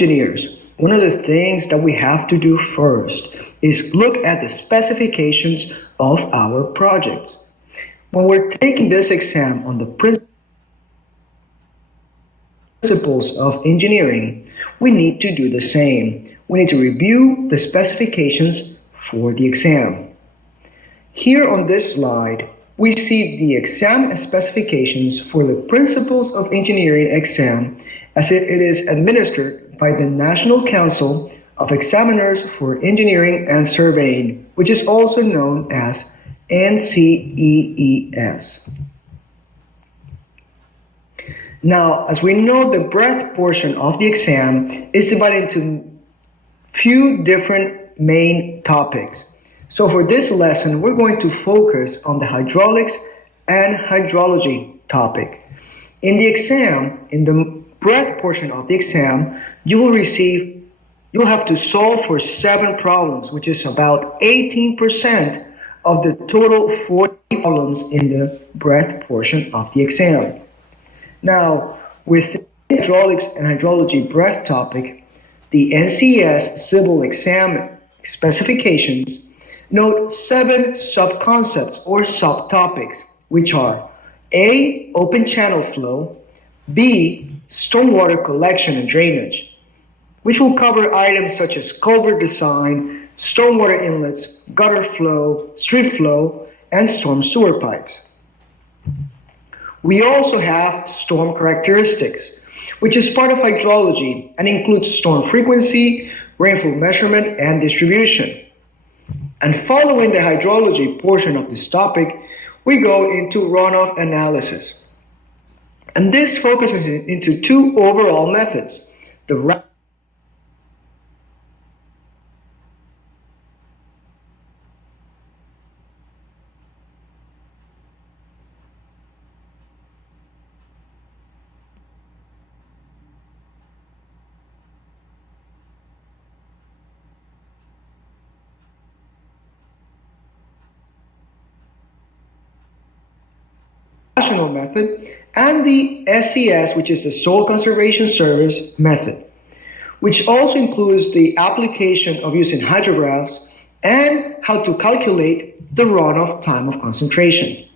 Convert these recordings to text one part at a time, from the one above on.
engineers, one of the things that we have to do first is look at the specifications of our projects. When we're taking this exam on the principles of engineering, we need to do the same. We need to review the specifications for the exam. Here on this slide, we see the exam specifications for the Principles of Engineering exam as it is administered by the National Council of Examiners for Engineering and Surveying, which is also known as NCEES. Now, as we know, the breadth portion of the exam is divided into few different main topics. So for this lesson, we're going to focus on the hydraulics and hydrology topic. In the exam, in the breadth portion of the exam, you'll have to solve for 7 problems, which is about 18% of the total 40 problems in the breadth portion of the exam. Now, with the hydraulics and hydrology breadth topic, the NCEES civil exam specifications note 7 sub-concepts or subtopics, which are A, open channel flow, B, stormwater collection and drainage, which will cover items such as culvert design, stormwater inlets, gutter flow, street flow, and storm sewer pipes. We also have storm characteristics, which is part of hydrology and includes storm frequency, rainfall measurement, and distribution. And following the hydrology portion of this topic, we go into runoff analysis. And this focuses into 2 overall methods, the method, and the SCS, which is the Soil Conservation Service method, which also includes the application of using hydrographs and how to calculate the runoff time of concentration.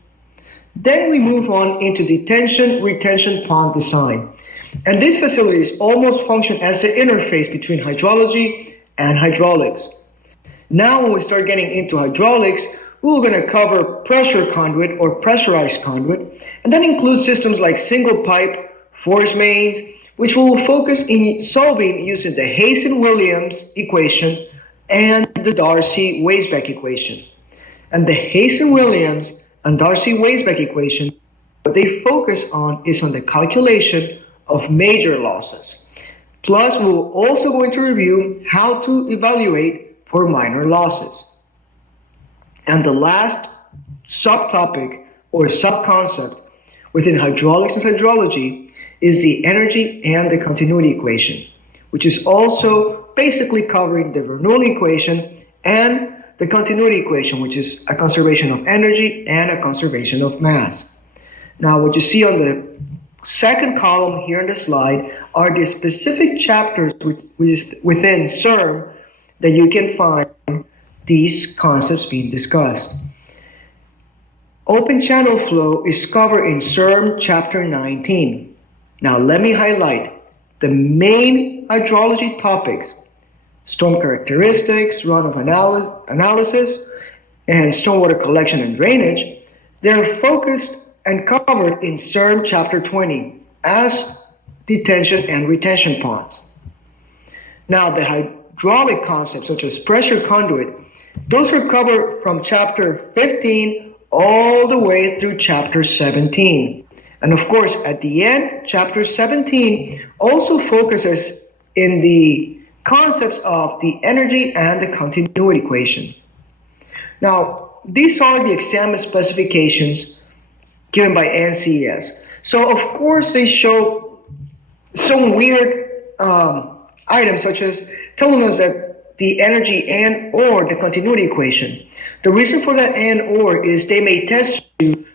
Then we move on into detention-retention pond design. And these facilities almost function as the interface between hydrology and hydraulics. Now when we start getting into hydraulics, we're going to cover pressure conduit or pressurized conduit, and that includes systems like single pipe, force mains, which will focus in solving using the Hazen-Williams equation and the Darcy-Weisbach equation. And the Hazen-Williams and Darcy-Weisbach equation, what they focus on is on the calculation of major losses. Plus, we're also going to review how to evaluate for minor losses. And the last subtopic or subconcept within hydraulics and hydrology is the energy and the continuity equation, which is also basically covering the Bernoulli equation and the continuity equation, which is a conservation of energy and a conservation of mass. Now, what you see on the second column here in the slide are the specific chapters which is within CERM that you can find these concepts being discussed. Open channel flow is covered in CERM chapter 19. Now let me highlight the main hydrology topics: storm characteristics, runoff analysis, and stormwater collection and drainage. They're focused and covered in CERM chapter 20 as detention and retention ponds. Now the hydraulic concepts such as pressure conduit, those are covered from chapter 15 all the way through chapter 17. And of course, at the end, chapter 17 also focuses in the concepts of the energy and the continuity equation. Now, these are the exam specifications given by NCEES. So of course, they show some weird items such as telling us that the energy and or the continuity equation. The reason for that and or is they may test you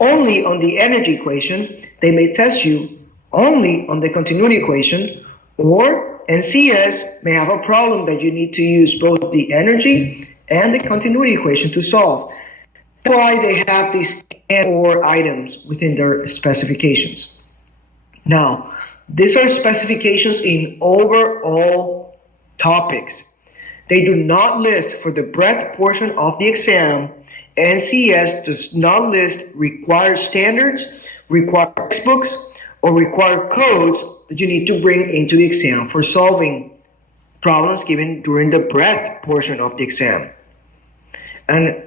only on the energy equation, they may test you only on the continuity equation, Or NCS may have a problem that you need to use both the energy and the continuity equation to solve. That's why they have these and or items within their specifications. Now, these are specifications in overall topics. They do not list for the breadth portion of the exam. NCS does not list required standards, required textbooks, or required codes that you need to bring into the exam for solving problems given during the breadth portion of the exam. And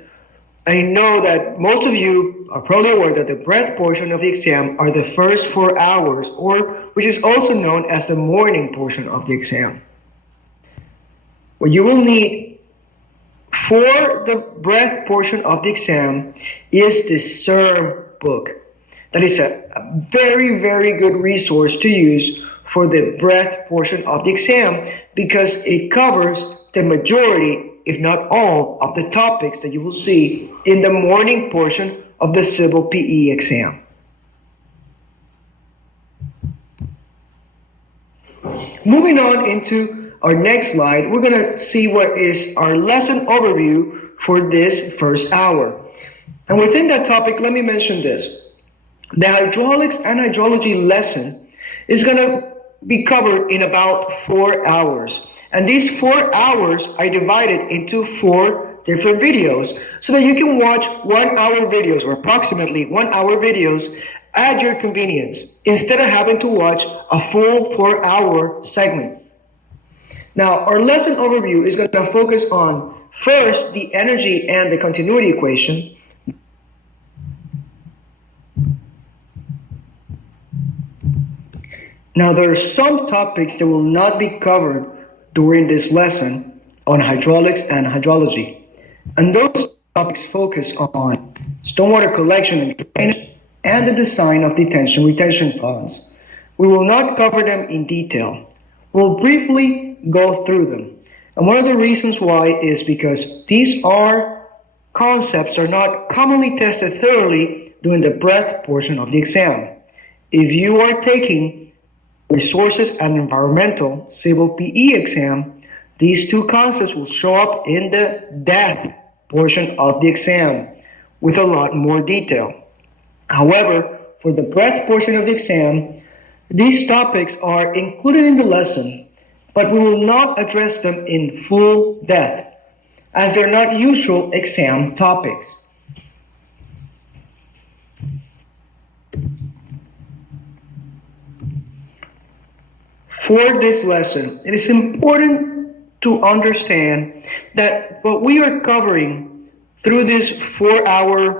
I know that most of you are probably aware that the breadth portion of the exam are the first 4 hours, or which is also known as the morning portion of the exam. What you will need for the breadth portion of the exam is the SERM book. That is a very, very good resource to use for the breadth portion of the exam because it covers the majority, if not all, of the topics that you will see in the morning portion of the Civil PE exam. Moving on into our next slide, we're going to see what is our lesson overview for this first hour. And within that topic, let me mention this. The hydraulics and hydrology lesson is going to be covered in about 4 hours. And these 4 hours are divided into 4 different videos so that you can watch 1 hour videos or approximately 1 hour videos at your convenience instead of having to watch a full 4 hour segment. Now, our lesson overview is going to focus on first the energy and the continuity equation. Now, there are some topics that will not be covered during this lesson on hydraulics and hydrology. And those topics focus on stormwater collection and drainage and the design of detention retention ponds. We will not cover them in detail. We'll briefly go through them. And one of the reasons why is because these concepts are not commonly tested thoroughly during the breadth portion of the exam. If you are taking Resources and Environmental Civil PE exam, these 2 concepts will show up in the depth portion of the exam with a lot more detail. However, for the breadth portion of the exam, these topics are included in the lesson, but we will not address them in full depth as they're not usual exam topics. For this lesson, it is important to understand that what we are covering through this 4 hours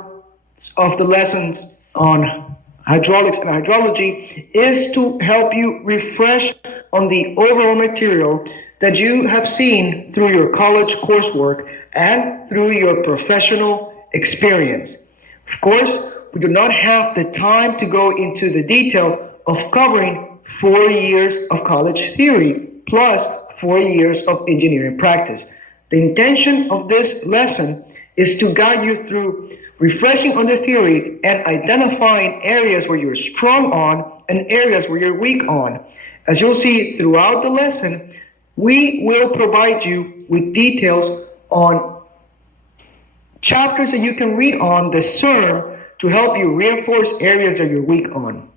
of the lessons on hydraulics and hydrology is to help you refresh on the overall material that you have seen through your college coursework and through your professional experience. Of course, we do not have the time to go into the detail of covering 4 years of college theory plus 4 years of engineering practice. The intention of this lesson is to guide you through refreshing on the theory and identifying areas where you're strong on and areas where you're weak on. As you'll see throughout the lesson, we will provide you with details on chapters that you can read on the SERM to help you reinforce areas that you're weak on.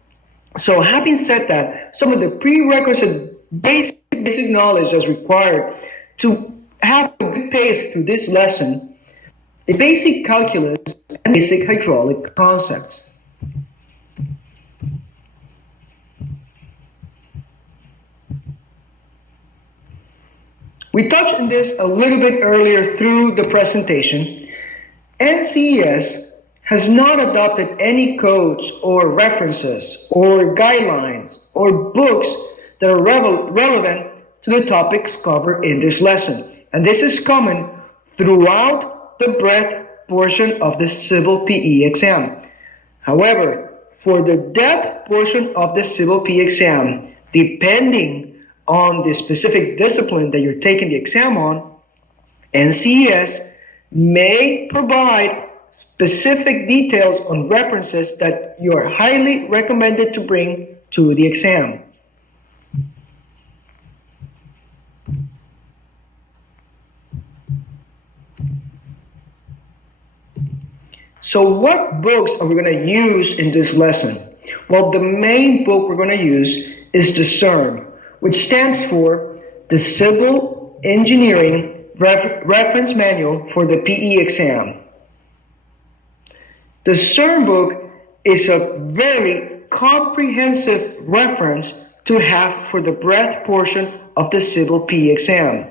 So having said that, some of the prerequisite basic knowledge that's required to have a good pace through this lesson is basic calculus and basic hydraulic concepts. We touched on this a little bit earlier through the presentation. NCES has not adopted any codes or references or guidelines or books that are relevant to the topics covered in this lesson. And this is common throughout the breadth portion of the Civil PE exam. However, for the depth portion of the Civil PE exam, depending on the specific discipline that you're taking the exam on, NCES may provide specific details on references that you are highly recommended to bring to the exam. So what books are we going to use in this lesson? Well, the main book we're going to use is the CERM, which stands for the Civil Engineering Reference Manual for the PE exam. The CERM book is a very comprehensive reference to have for the breadth portion of the civil PE exam.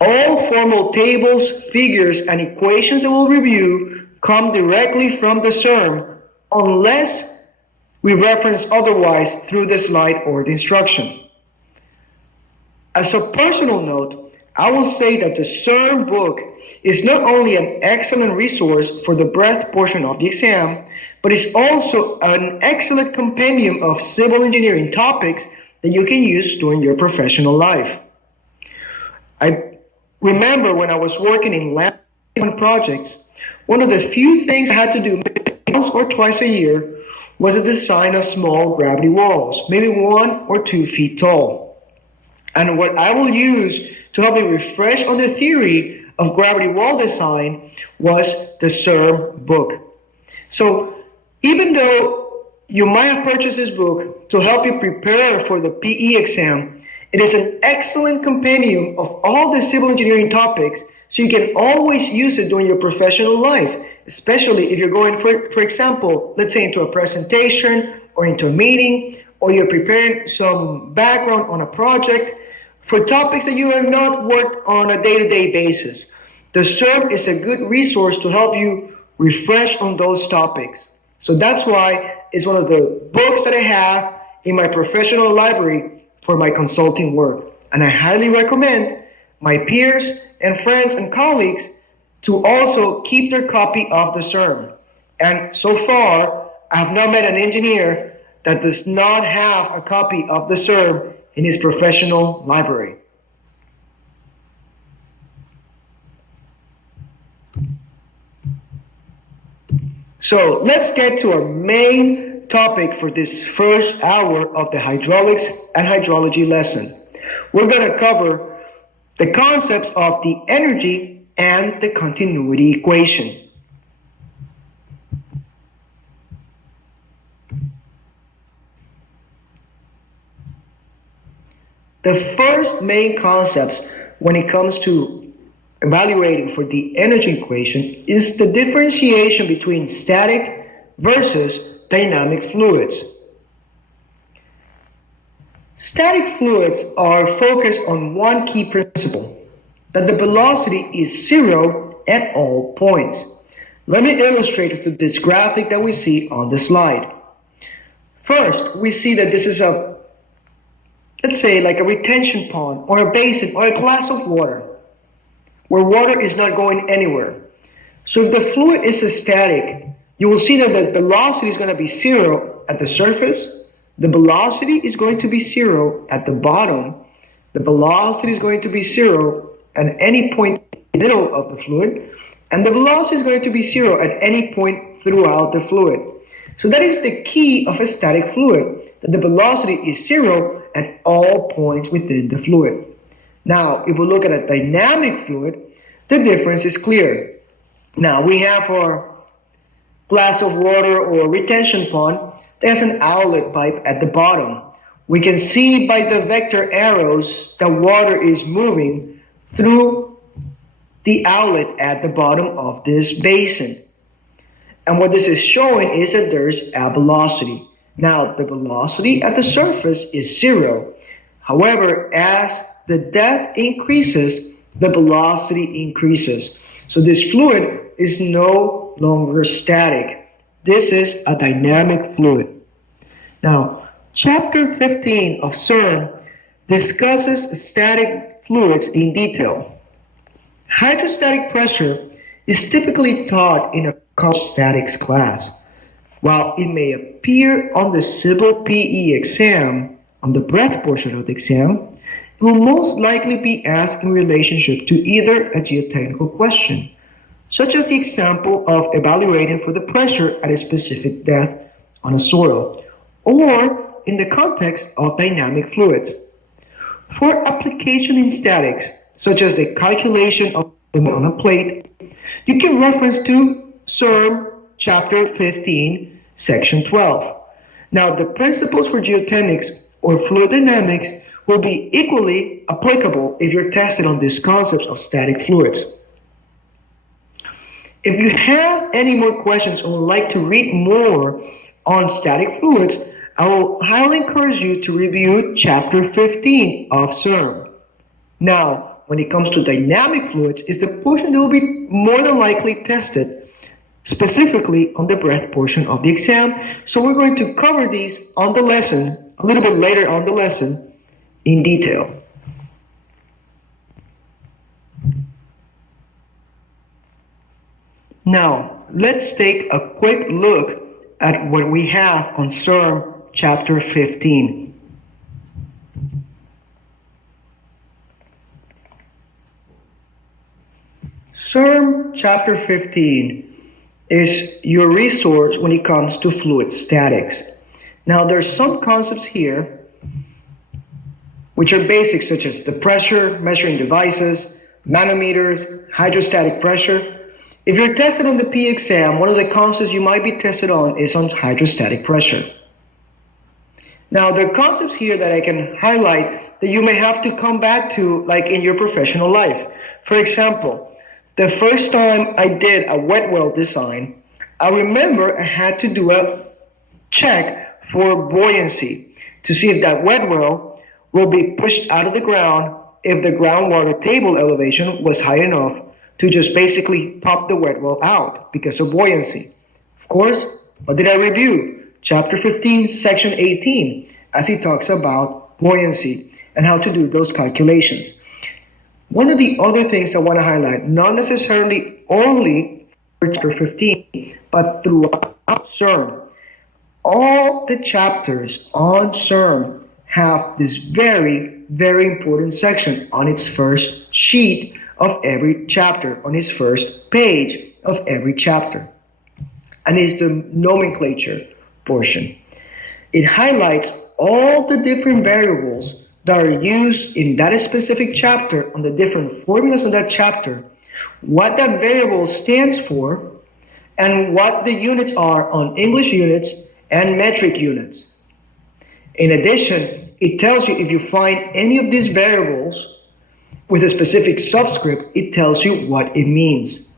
All formal tables, figures, and equations that we'll review come directly from the CERM unless we reference otherwise through the slide or the instruction. As a personal note, I will say that the CERM book is not only an excellent resource for the breadth portion of the exam, but it's also an excellent compendium of civil engineering topics that you can use during your professional life. I remember when I was working in land projects, one of the few things I had to do once or twice a year was the design of small gravity walls, maybe 1 or 2 feet tall. And what I will use to help me refresh on the theory of gravity wall design was the CERM book. So even though you might have purchased this book to help you prepare for the PE exam, it is an excellent compendium of all the civil engineering topics, so you can always use it during your professional life, especially if you're going, for example, let's say into a presentation or into a meeting, or you're preparing some background on a project for topics that you have not worked on a day-to-day basis. The CERM is a good resource to help you refresh on those topics. So that's why it's one of the books that I have in my professional library for my consulting work. And I highly recommend my peers and friends and colleagues to also keep their copy of the CERM. And so far, I have not met an engineer that does not have a copy of the CERM in his professional library. So let's get to our main topic for this first hour of the hydraulics and hydrology lesson. We're going to cover the concepts of the energy and the continuity equation. The first main concepts when it comes to evaluating for the energy equation is the differentiation between static versus dynamic fluids. Static fluids are focused on one key principle, that the velocity is zero at all points. Let me illustrate it with this graphic that we see on the slide. First, we see that this is let's say like a retention pond or a basin or a glass of water where water is not going anywhere. So if the fluid is static, you will see that the velocity is going to be zero at the surface, the velocity is going to be zero at the bottom, the velocity is going to be zero at any point in the middle of the fluid, and the velocity is going to be zero at any point throughout the fluid. So that is the key of a static fluid, that the velocity is zero at all points within the fluid. Now, if we look at a dynamic fluid, the difference is clear. Now, we have our glass of water or retention pond. There's an outlet pipe at the bottom. We can see by the vector arrows that water is moving through the outlet at the bottom of this basin. And what this is showing is that there's a velocity. Now, the velocity at the surface is zero. However, as the depth increases, the velocity increases. So this fluid is no longer static. This is a dynamic fluid. Now, chapter 15 of CERN discusses static fluids in detail. Hydrostatic pressure is typically taught in a statics class. While it may appear on the civil PE exam, on the breadth portion of the exam, it will most likely be asked in relationship to either a geotechnical question, such as the example of evaluating for the pressure at a specific depth on a soil, or in the context of dynamic fluids. For application in statics, such as the calculation of the on a plate, you can reference to SERM Chapter 15, Section 12. Now, the principles for geotechnics or fluid dynamics will be equally applicable if you're tested on these concepts of static fluids. If you have any more questions or would like to read more on static fluids, I will highly encourage you to review Chapter 15 of SERM. Now, when it comes to dynamic fluids, is the portion that will be more than likely tested, specifically on the breath portion of the exam. So we're going to cover these on the lesson, a little bit later on the lesson, in detail. Now, let's take a quick look at what we have on SERM Chapter 15. SERM Chapter 15 is your resource when it comes to fluid statics. Now, there's some concepts here which are basic, such as the pressure measuring devices, manometers, hydrostatic pressure. If you're tested on the P exam, one of the concepts you might be tested on is on hydrostatic pressure. Now, there are concepts here that I can highlight that you may have to come back to, like in your professional life. For example, the first time I did a wet well design, I remember I had to do a check for buoyancy to see if that wet well will be pushed out of the ground if the groundwater table elevation was high enough to just basically pop the wet well out because of buoyancy. Of course, what did I review? Chapter 15, Section 18, as it talks about buoyancy and how to do those calculations. One of the other things I want to highlight, not necessarily only for Chapter 15, but throughout SERM, all the chapters on SERM have this very, very important section on its first sheet of every chapter, on its first page of every chapter, and is the nomenclature portion. It highlights all the different variables that are used in that specific chapter, on the different formulas in that chapter, what that variable stands for, and what the units are on English units and metric units. In addition, it tells you if you find any of these variables with a specific subscript, it tells you what it means.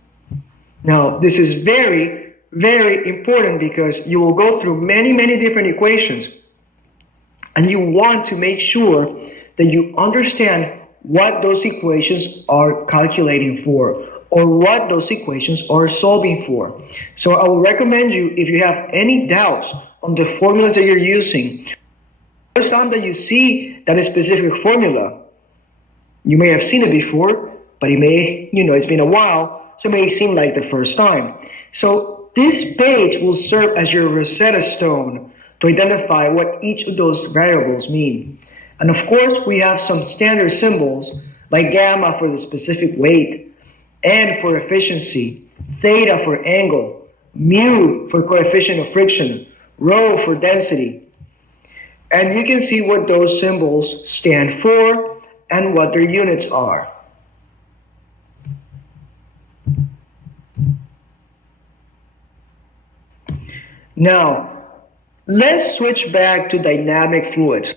Now, this is very, very important because you will go through many, many different equations, and you want to make sure that you understand what those equations are calculating for or what those equations are solving for. So I will recommend you, if you have any doubts on the formulas that you're using, first time that you see that specific formula, you may have seen it before, but it may, it's been a while, so it may seem like the first time. So this page will serve as your Rosetta Stone to identify what each of those variables mean. And of course, we have some standard symbols like gamma for the specific weight, N for efficiency, theta for angle, mu for coefficient of friction, rho for density. And you can see what those symbols stand for and what their units are. Now, let's switch back to dynamic fluids.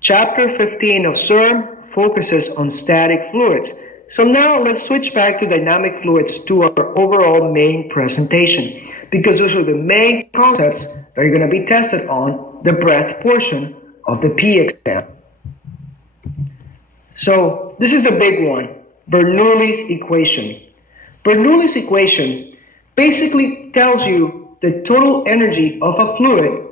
Chapter 15 of SERM focuses on static fluids. So now let's switch back to dynamic fluids to our overall main presentation, because those are the main concepts that are going to be tested on the breath portion of the P exam. So this is the big one, Bernoulli's equation. Bernoulli's equation basically tells you the total energy of a fluid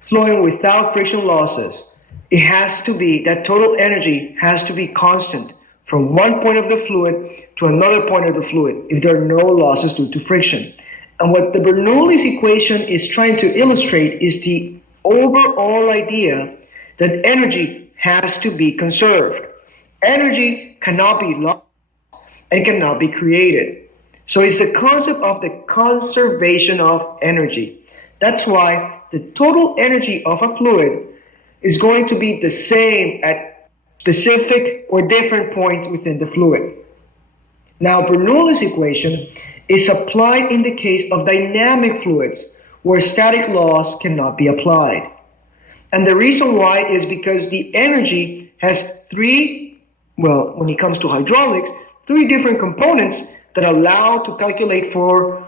flowing without friction losses. It has to be, that total energy has to be constant from one point of the fluid to another point of the fluid if there are no losses due to friction. And what the Bernoulli's equation is trying to illustrate is the overall idea that energy has to be conserved. Energy cannot be lost and cannot be created. So it's the concept of the conservation of energy. That's why the total energy of a fluid is going to be the same at specific or different points within the fluid. Now, Bernoulli's equation is applied in the case of dynamic fluids where static laws cannot be applied. And the reason why is because the energy has when it comes to hydraulics, three different components that allow to calculate for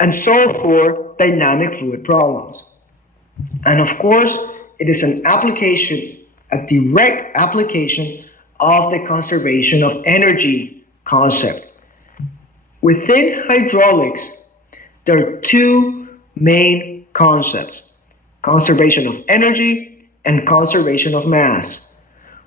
and solve for dynamic fluid problems. And of course, it is an application, a direct application of the conservation of energy concept. Within hydraulics, there are two main concepts: conservation of energy and conservation of mass.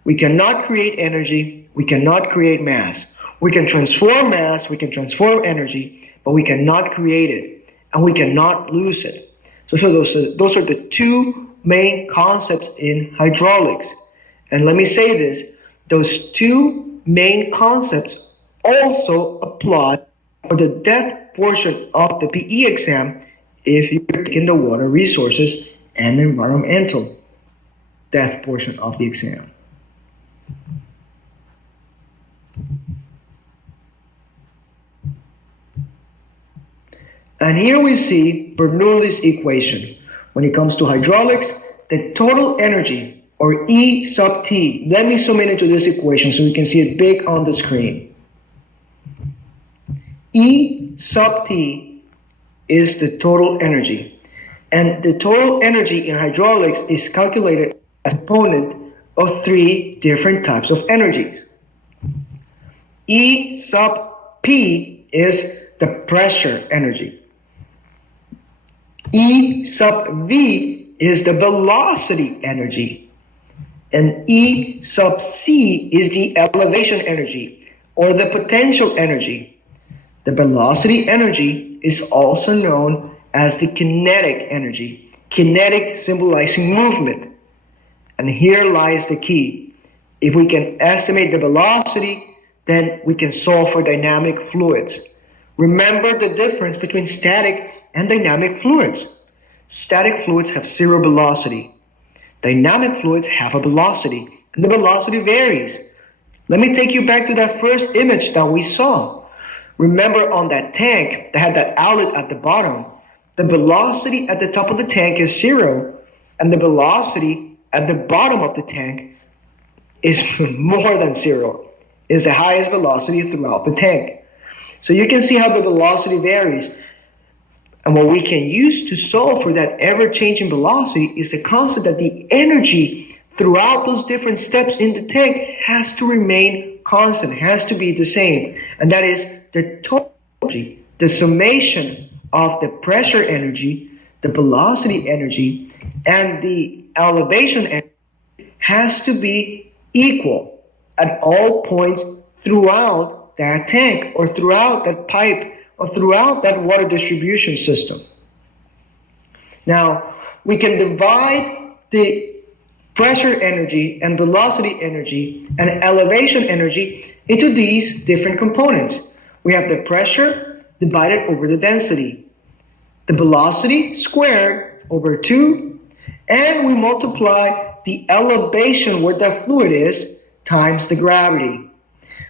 We cannot create energy, we cannot create mass. We can transform mass, we can transform energy, but we cannot create it, and we cannot lose it. So those are the two main concepts in hydraulics. And let me say this, those two main concepts also apply for the depth portion of the PE exam if you're taking the water resources and environmental depth portion of the exam. And here we see Bernoulli's equation. When it comes to hydraulics, the total energy, or E sub T. Let me zoom in into this equation so we can see it big on the screen. E sub T is the total energy. And the total energy in hydraulics is calculated as a component of three different types of energies. E sub P is the pressure energy. E sub V is the velocity energy. And E sub C is the elevation energy, or the potential energy. The velocity energy is also known as the kinetic energy, kinetic symbolizing movement. And here lies the key. If we can estimate the velocity, then we can solve for dynamic fluids. Remember the difference between static and dynamic fluids. Static fluids have zero velocity. Dynamic fluids have a velocity, and the velocity varies. Let me take you back to that first image that we saw. Remember on that tank that had that outlet at the bottom, the velocity at the top of the tank is zero, and the velocity at the bottom of the tank is more than zero, is the highest velocity throughout the tank. So you can see how the velocity varies. And what we can use to solve for that ever-changing velocity is the concept that the energy throughout those different steps in the tank has to remain constant, has to be the same. And that is the total energy, the summation of the pressure energy, the velocity energy, and the elevation energy has to be equal at all points throughout that tank, or throughout that pipe, or throughout that water distribution system. Now, we can divide the pressure energy and velocity energy and elevation energy into these different components. We have the pressure divided over the density, the velocity squared over 2, and we multiply the elevation where that fluid is times the gravity.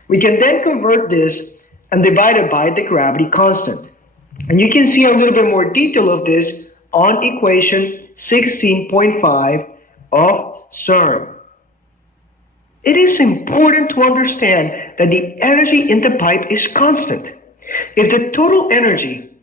We can then convert this and divide it by the gravity constant. And you can see a little bit more detail of this on equation 16.5 of CERN. It is important to understand that the energy in the pipe is constant. If the total energy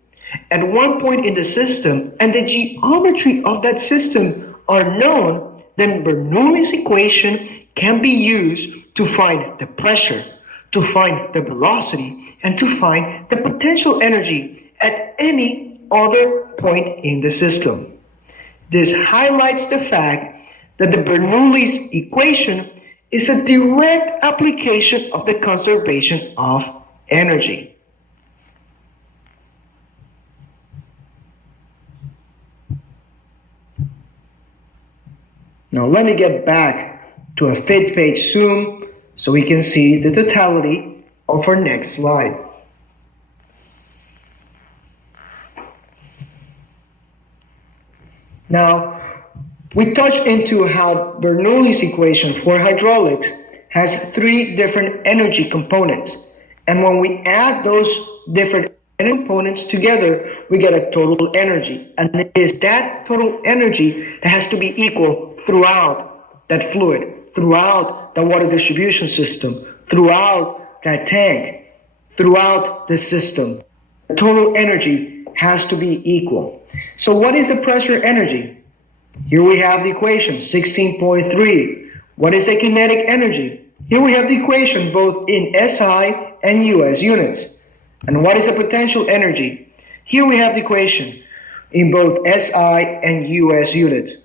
at one point in the system and the geometry of that system are known, then Bernoulli's equation can be used to find the pressure, to find the velocity, and to find the potential energy at any other point in the system. This highlights the fact that the Bernoulli's equation is a direct application of the conservation of energy. Now let me get back to a 5th-page zoom so we can see the totality of our next slide. Now, we touched into how Bernoulli's equation for hydraulics has three different energy components. And when we add those different components together, we get a total energy. And it is that total energy that has to be equal throughout that fluid, throughout the water distribution system, throughout that tank, throughout the system. The total energy has to be equal. So what is the pressure energy? Here we have the equation, 16.3. What is the kinetic energy? Here we have the equation both in SI and US units. And what is the potential energy? Here we have the equation in both SI and US units.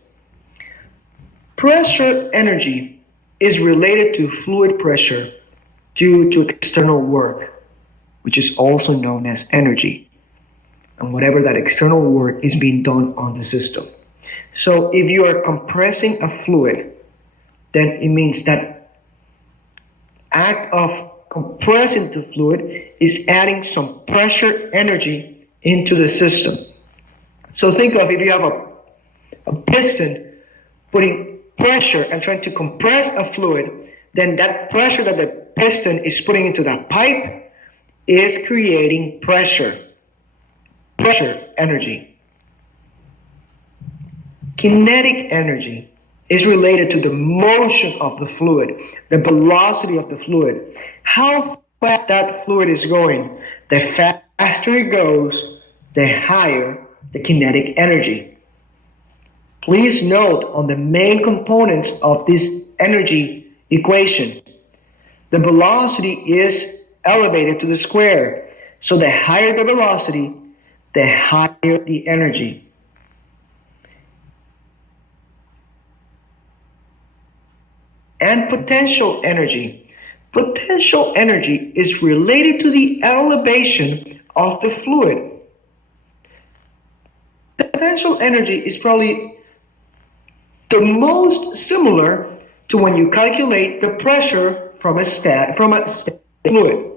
Pressure energy is related to fluid pressure due to external work, which is also known as energy, and whatever that external work is being done on the system. So if you are compressing a fluid, then it means that act of compressing the fluid is adding some pressure energy into the system. So think of if you have a piston putting pressure and trying to compress a fluid, then that pressure that the piston is putting into that pipe is creating pressure energy. Kinetic energy is related to the motion of the fluid, the velocity of the fluid. How fast that fluid is going, the faster it goes, the higher the kinetic energy. Please note on the main components of this energy equation, the velocity is elevated to the square. So the higher the velocity, the higher the energy. And potential energy. Potential energy is related to the elevation of the fluid. The potential energy is probably the most similar to when you calculate the pressure from a static fluid.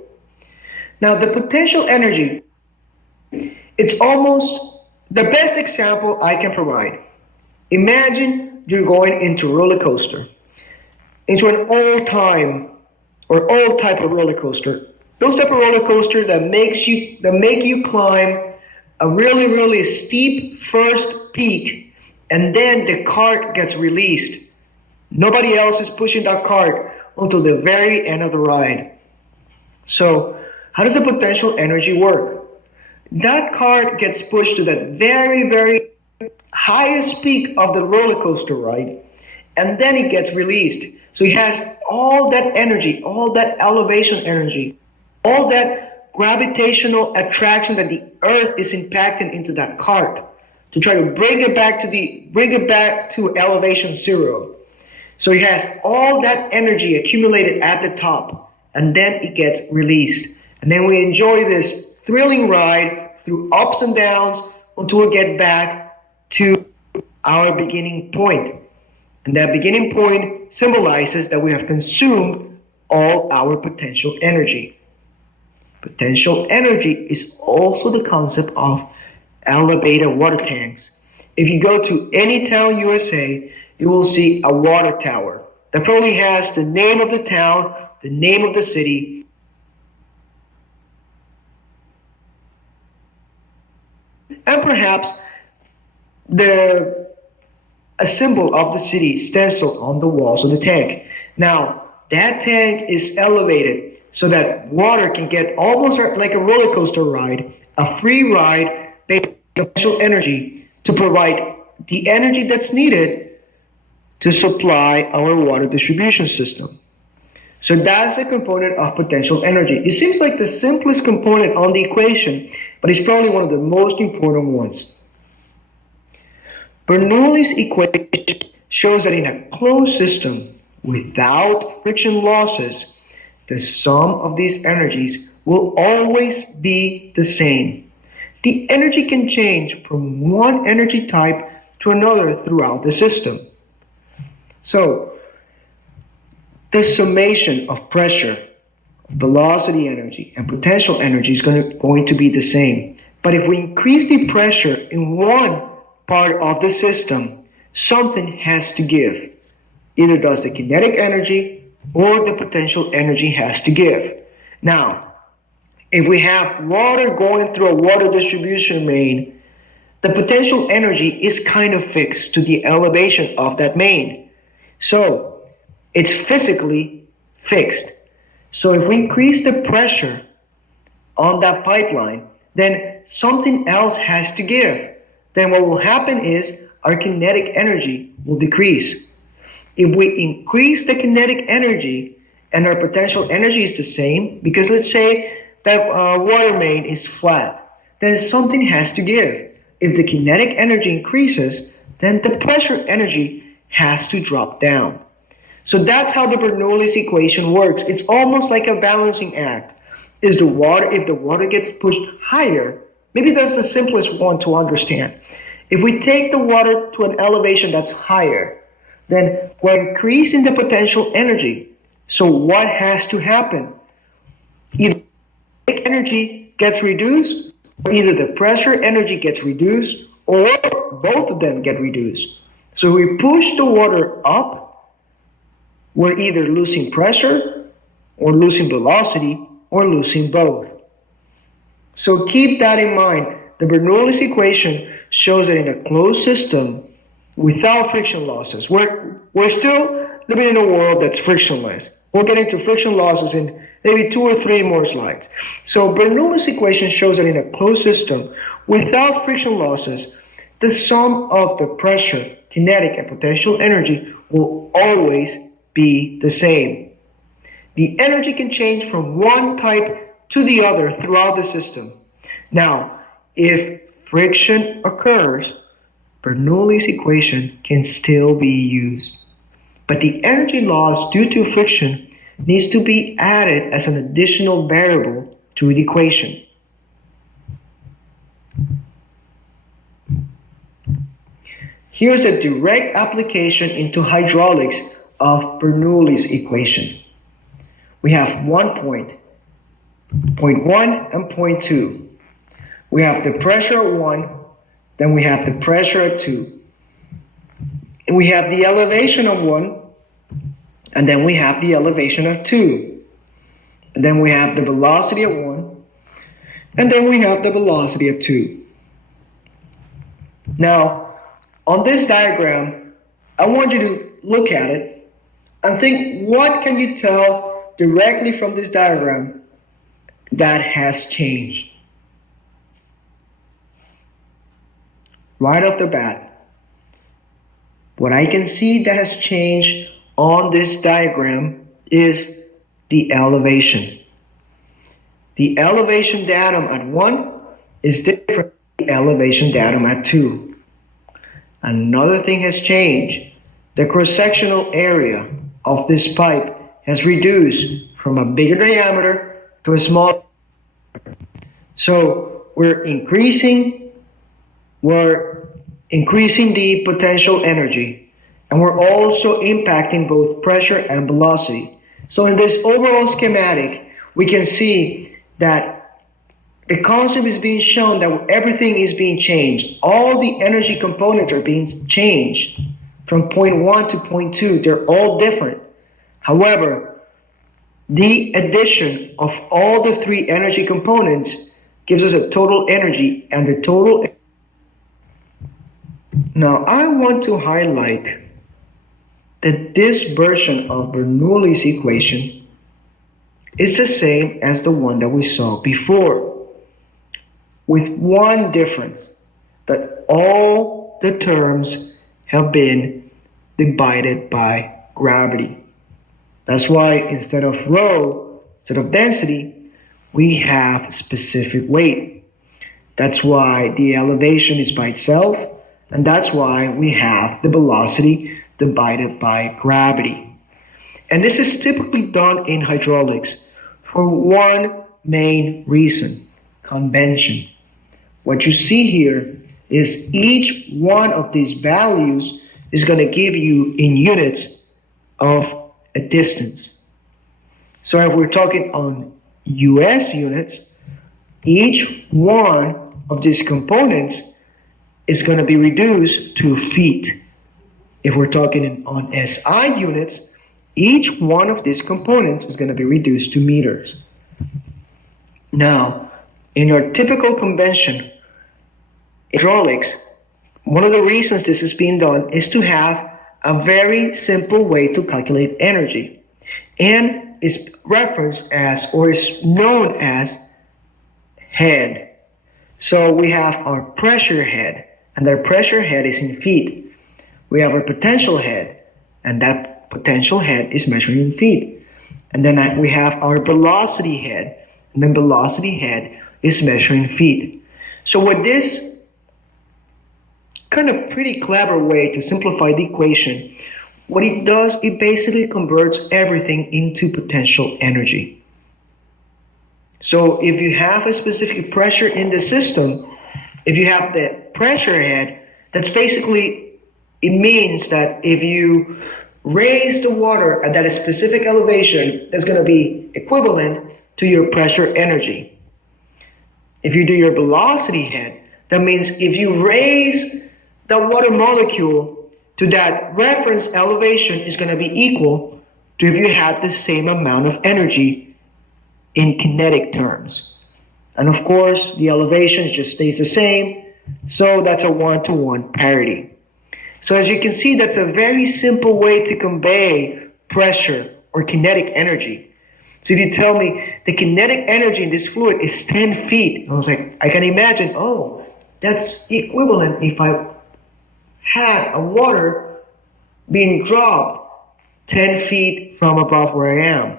Now, the potential energy, it's almost the best example I can provide. Imagine you're going into a roller coaster, into an old type of roller coaster. Those type of roller coaster that make you climb a really, really steep first peak, and then the cart gets released. Nobody else is pushing that cart until the very end of the ride. So how does the potential energy work? That cart gets pushed to that very, very highest peak of the roller coaster ride, and then it gets released. So it has all that energy, all that elevation energy, all that gravitational attraction that the earth is impacting into that cart to try to bring it back to elevation zero. So it has all that energy accumulated at the top, and then it gets released. And then we enjoy this thrilling ride through ups and downs until we get back to our beginning point. And that beginning point symbolizes that we have consumed all our potential energy. Potential energy is also the concept of elevated water tanks. If you go to any town USA, you will see a water tower that probably has the name of the town, the name of the city, and perhaps a symbol of the city stenciled on the walls of the tank. Now, that tank is elevated so that water can get almost like a roller coaster ride, a free ride based on potential energy to provide the energy that's needed to supply our water distribution system. So that's the component of potential energy. It seems like the simplest component on the equation, but it's probably one of the most important ones. Bernoulli's equation shows that in a closed system without friction losses, the sum of these energies will always be the same. The energy can change from one energy type to another throughout the system. So, the summation of pressure, velocity energy, and potential energy is going to be the same. But if we increase the pressure in one part of the system, something has to give. Either does the kinetic energy or the potential energy has to give. Now, If we have water going through a water distribution main, the potential energy is kind of fixed to the elevation of that main. So it's physically fixed. So if we increase the pressure on that pipeline, then something else has to give. Then what will happen is our kinetic energy will decrease. If we increase the kinetic energy and our potential energy is the same, because let's say that water main is flat, then something has to give. If the kinetic energy increases, then the pressure energy has to drop down. So that's how the Bernoulli's equation works. It's almost like a balancing act. If the water gets pushed higher, maybe that's the simplest one to understand. If we take the water to an elevation that's higher, then we're increasing the potential energy. So what has to happen? Either the energy gets reduced, or either the pressure energy gets reduced, or both of them get reduced. So we push the water up, we're either losing pressure, or losing velocity, or losing both. So keep that in mind. The Bernoulli's equation shows that in a closed system, without friction losses, we're still living in a world that's frictionless. We'll get into friction losses in maybe 2 or 3 more slides. So Bernoulli's equation shows that in a closed system, without friction losses, the sum of the pressure, kinetic, and potential energy will always be the same. The energy can change from one type to the other throughout the system. Now, if friction occurs, Bernoulli's equation can still be used. But the energy loss due to friction needs to be added as an additional variable to the equation. Here's the direct application into hydraulics of Bernoulli's equation. We have 1 point, point 1 and point 2. We have the pressure at 1, then we have the pressure at 2. And we have the elevation of 1, and then we have the elevation of 2. And then we have the velocity at 1, and then we have the velocity at 2. Now, on this diagram, I want you to look at it and think, what can you tell directly from this diagram that has changed? Right off the bat, what I can see that has changed on this diagram is the elevation. The elevation datum at 1 is different from the elevation datum at 2. Another thing has changed. The cross-sectional area of this pipe has reduced from a bigger diameter to a smaller. So we're increasing the potential energy, and we're also impacting both pressure and velocity. So in this overall schematic, we can see that the concept is being shown that everything is being changed. All the energy components are being changed from point 1 to point 2. They're all different. However, the addition of all the 3 energy components gives us a total energy, and the total. Now, I want to highlight that this version of Bernoulli's equation is the same as the one that we saw before, with one difference, that all the terms have been divided by gravity. That's why instead of rho, instead of density, we have specific weight. That's why the elevation is by itself, and that's why we have the velocity divided by gravity. And this is typically done in hydraulics for one main reason: convention. What you see here is each one of these values is going to give you in units of a distance. So if we're talking on US units, each one of these components is going to be reduced to feet. If we're talking on SI units, each one of these components is going to be reduced to meters. Now, in your typical convention, hydraulics, one of the reasons this is being done is to have a very simple way to calculate energy, and is referenced as, or is known as, head. So we have our pressure head, and that pressure head is in feet. We have our potential head, and that potential head is measured in feet. And then we have our velocity head, and then velocity head is measured in feet. So with this kind of pretty clever way to simplify the equation, what it does, it basically converts everything into potential energy. So if you have a specific pressure in the system, if you have the pressure head, that's basically, it means that if you raise the water at that specific elevation, that's going to be equivalent to your pressure energy. If you do your velocity head, that means if you raise the water molecule to that reference elevation, is going to be equal to if you had the same amount of energy in kinetic terms. And of course, the elevation just stays the same, so that's a one-to-one parity. So as you can see, that's a very simple way to convey pressure or kinetic energy. So if you tell me the kinetic energy in this fluid is 10 feet, I was like, I can imagine, oh, that's equivalent if I had a water being dropped 10 feet from above where I am.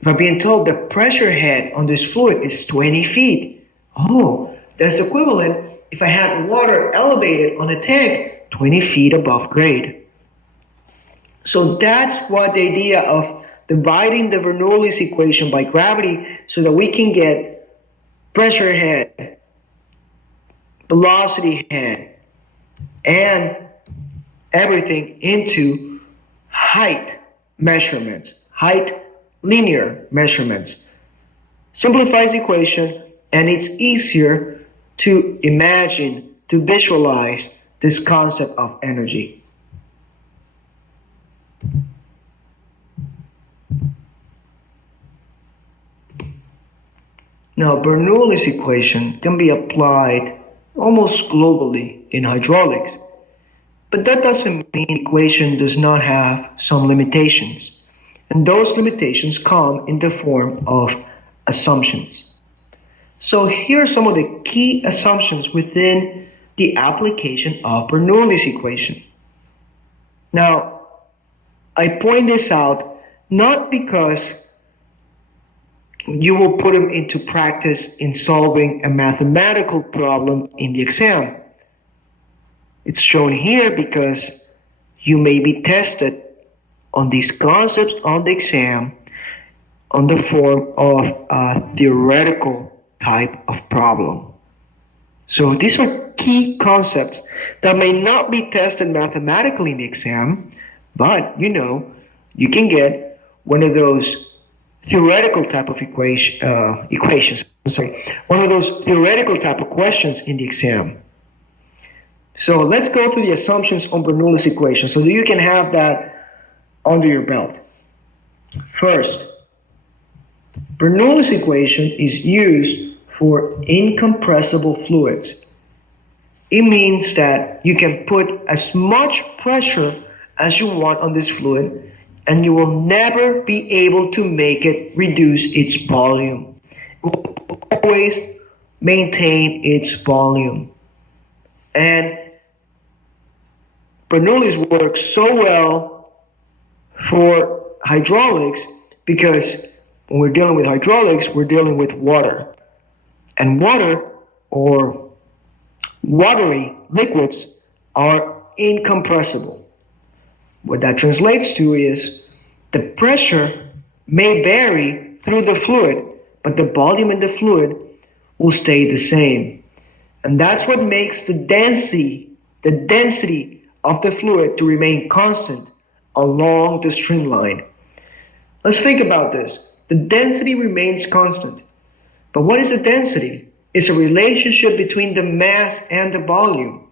If I'm being told the pressure head on this fluid is 20 feet, oh, that's equivalent if I had water elevated on a tank 20 feet above grade. So that's what the idea of dividing the Bernoulli's equation by gravity, so that we can get pressure head, velocity head, and everything into height measurements, height linear measurements. Simplifies the equation, and it's easier to imagine, to visualize this concept of energy. Now, Bernoulli's equation can be applied almost globally in hydraulics, but that doesn't mean the equation does not have some limitations, and those limitations come in the form of assumptions. So here are some of the key assumptions within the application of Bernoulli's equation. Now, I point this out not because you will put them into practice in solving a mathematical problem in the exam. It's shown here because you may be tested on these concepts on the exam on the form of a theoretical type of problem. So these are key concepts that may not be tested mathematically in the exam, but you can get one of those theoretical type of one of those theoretical type of questions in the exam. So let's go through the assumptions on Bernoulli's equation so that you can have that under your belt. First, Bernoulli's equation is used for incompressible fluids. It means that you can put as much pressure as you want on this fluid, and you will never be able to make it reduce its volume. It will always maintain its volume. And Bernoulli's works so well for hydraulics because when we're dealing with hydraulics, we're dealing with water. And water, or watery liquids, are incompressible. What that translates to is the pressure may vary through the fluid, but the volume in the fluid will stay the same. And that's what makes the density of the fluid to remain constant along the streamline. Let's think about this. The density remains constant. But what is the density? It's a relationship between the mass and the volume.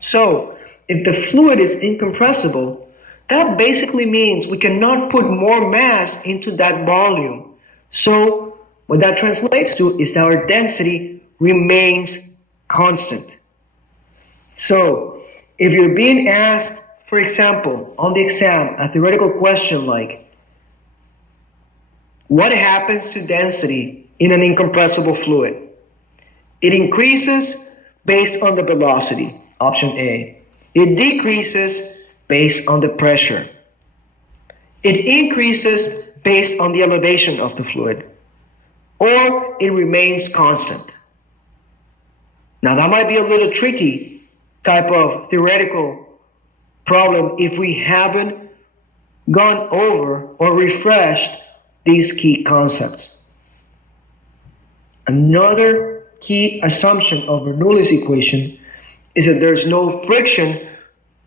So, if the fluid is incompressible, that basically means we cannot put more mass into that volume. So What that translates to is that our density remains constant. So if you're being asked, for example, on the exam, a theoretical question like, what happens to density in an incompressible fluid? It increases based on the velocity, option A. It decreases based on the pressure. It increases based on the elevation of the fluid, or it remains constant. Now that might be a little tricky type of theoretical problem if we haven't gone over or refreshed these key concepts. Another key assumption of Bernoulli's equation is that there's no friction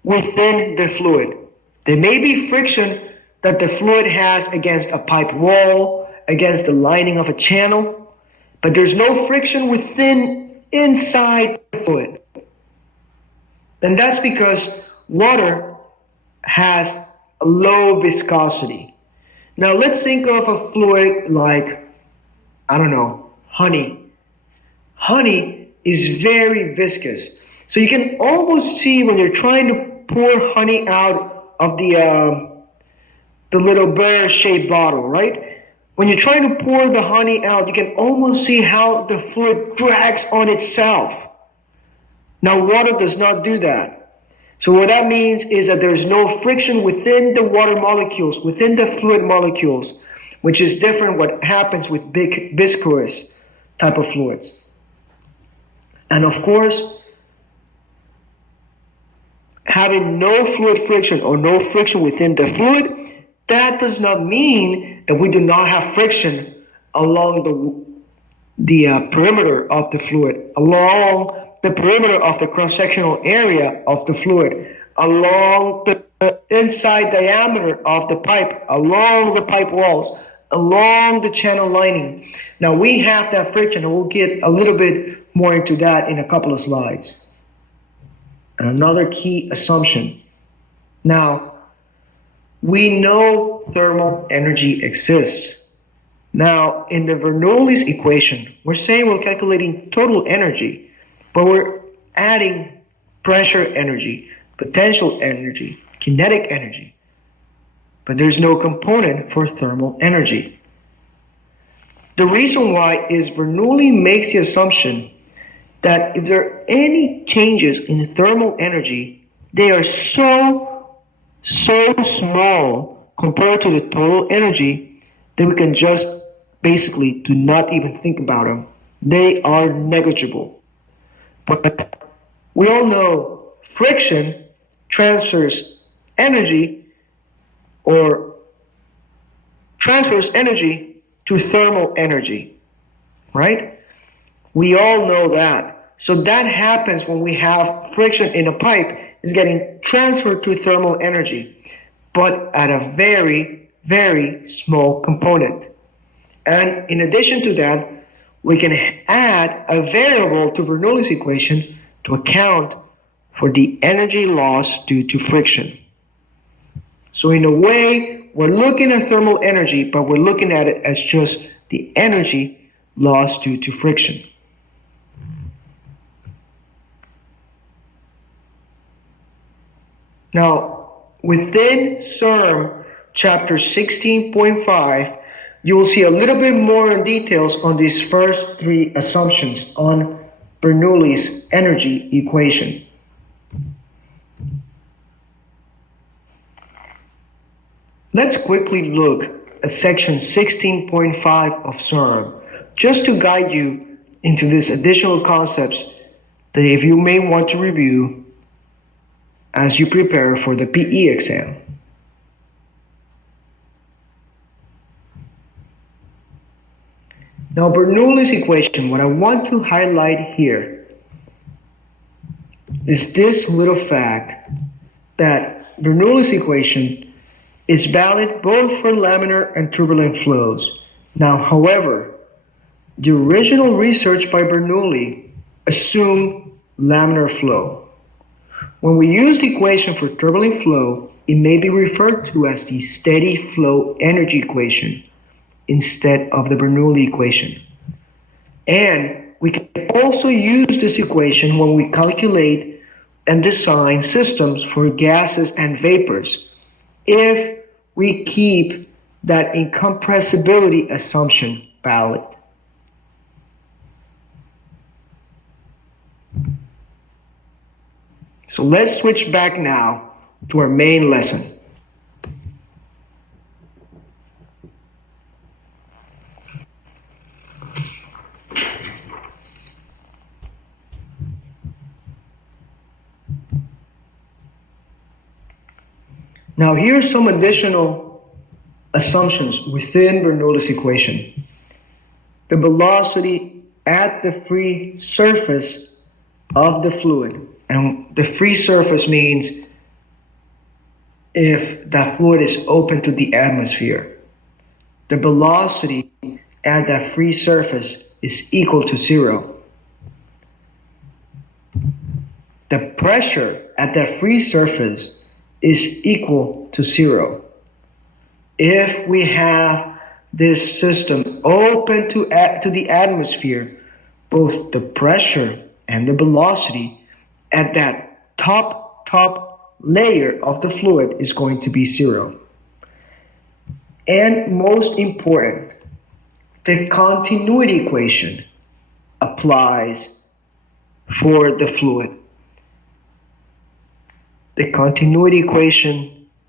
within the fluid. There may be friction that the fluid has against a pipe wall, against the lining of a channel, but there's no friction inside the fluid. And that's because water has a low viscosity. Now let's think of a fluid like, I don't know, honey. Honey is very viscous. So you can almost see when you're trying to pour honey out of the little bear-shaped bottle, right? When you're trying to pour the honey out, you can almost see how the fluid drags on itself. Now water does not do that. So what that means is that there's no friction within the water molecules, within the fluid molecules, which is different what happens with big viscous type of fluids. And of course, having no fluid friction or no friction within the fluid, that does not mean that we do not have friction along the perimeter of the fluid, along the perimeter of the cross-sectional area of the fluid, along the inside diameter of the pipe, along the pipe walls, along the channel lining. Now we have that friction, and we'll get a little bit more into that in a couple of slides. And another key assumption. Now, we know thermal energy exists. Now, in the Bernoulli's equation, we're saying we're calculating total energy, but we're adding pressure energy, potential energy, kinetic energy. But there's no component for thermal energy. The reason why is Bernoulli makes the assumption that if there are any changes in thermal energy, they are so small compared to the total energy that we can just basically do not even think about them. They are negligible. But we all know friction transfers energy to thermal energy, right? We all know that. So that happens when we have friction in a pipe. Is getting transferred to thermal energy, but at a very, very small component. And in addition to that, we can add a variable to Bernoulli's equation to account for the energy loss due to friction. So in a way, we're looking at thermal energy, but we're looking at it as just the energy loss due to friction. Now, within SERM chapter 16.5, you will see a little bit more in details on these first three assumptions on Bernoulli's energy equation. Let's quickly look at section 16.5 of SERM, just to guide you into these additional concepts that if you may want to review as you prepare for the PE exam. Now, Bernoulli's equation, what I want to highlight here is this little fact that Bernoulli's equation is valid both for laminar and turbulent flows. Now, however, the original research by Bernoulli assumed laminar flow. When we use the equation for turbulent flow, it may be referred to as the steady flow energy equation, instead of the Bernoulli equation. And we can also use this equation when we calculate and design systems for gases and vapors if we keep that incompressibility assumption valid. So let's switch back now to our main lesson. Now here are some additional assumptions within Bernoulli's equation. The velocity at the free surface of the fluid, and the free surface means if that fluid is open to the atmosphere, the velocity at that free surface is equal to 0. The pressure at that free surface is equal to 0. If we have this system open to the atmosphere, both the pressure and the velocity at that top layer of the fluid is going to be 0. And most important, the continuity equation applies for the fluid. The continuity equation